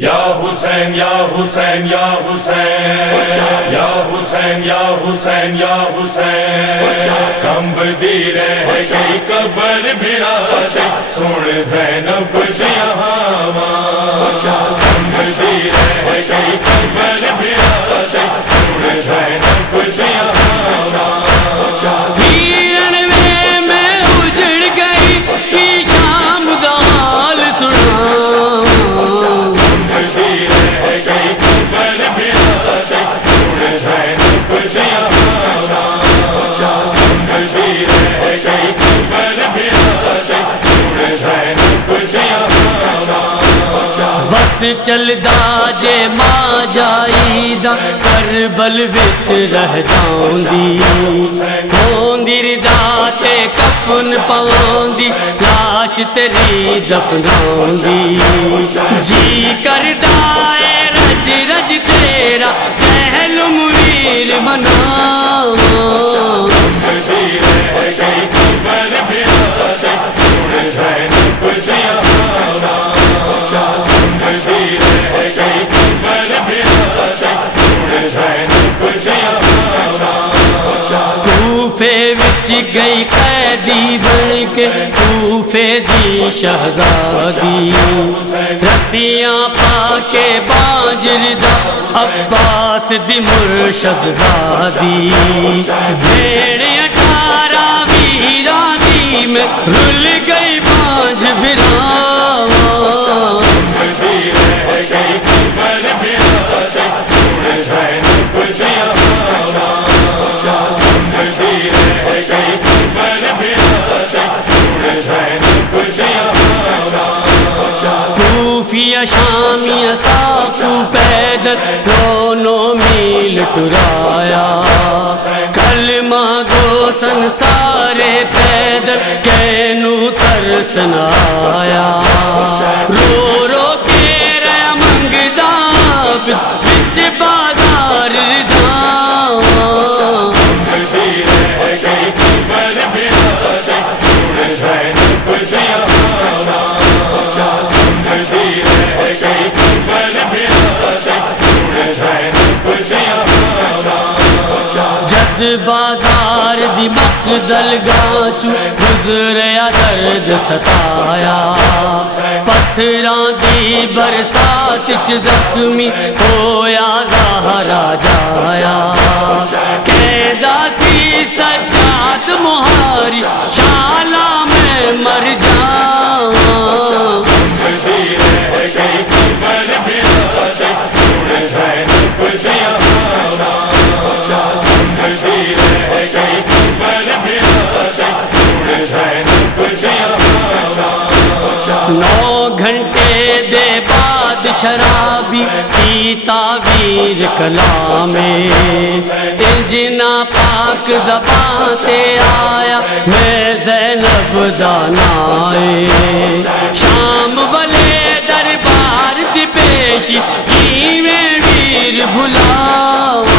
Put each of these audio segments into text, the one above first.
یا حسین یا حسین یا حسین یا حسین یا حسین یا حسین کمب دی رہ گئی قبر بھرا سن زینب یہاں کمب دی رہ گئی قبر بھرا سن زینب یہاں میں اجڑ گئی کی شام دا حال سنا وقت چلدا جے ماں جائی دا کربل وچ رہ جاؤندی ہوندی ردا تے کفن پواندی لاش تیری دفناؤندی جی کردا اے رج رج تیرا جہل منیر مناواں کوفے وچ گئی قیدی بن کے کوفے دی شہزادی رسیاں پا کے باجر دا عباس دی مرشد زادی بھیڑ 18 ویراں دی میں رل گئی بانجھ بھراواں کوفیہ شامیہ ساکو پیدل دونوں میل ٹرایا کلمہ گو سنسارے پیدل کینو ترسن آیا رو رو کے رہ منگدا بچ بازار رداواں جد بازار دی مقدل گاچو گزریا درد ستایا پتھراں دی برسات چ زخمی ہویا زہرا جایا کہدا سی سجاد مہاری شالا میں مر جاواں نو گھنٹے دے بعد شرابی کی تعویر کلام الجنا پاک زبان تے آیا میں زینب دانائے شام والے دربار دی پیشی کیویں ویر بھلاواں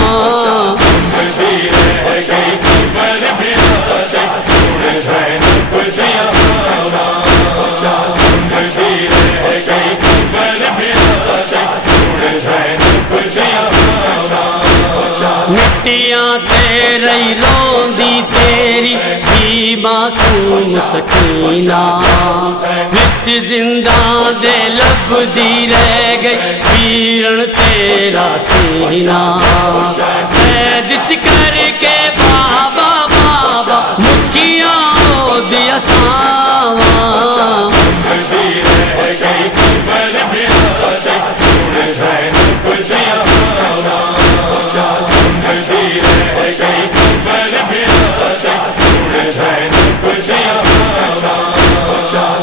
مٹیاں تیری روندی تیری بھی معصوم سکینہ وچ زنداں دے لب دی رہ گئی پیرن تیرا سینہ قید چ کر کے بابا بابا مکیاں دی اساواں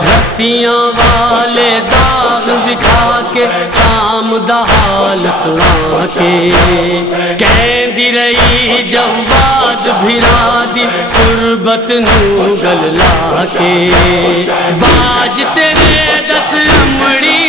رسیاں والے داغ دکھا کے کام دا حال سنا کے کہندی رہی جواد بھرا دی قربت نو گل لا کے باج تیرے دس امڑی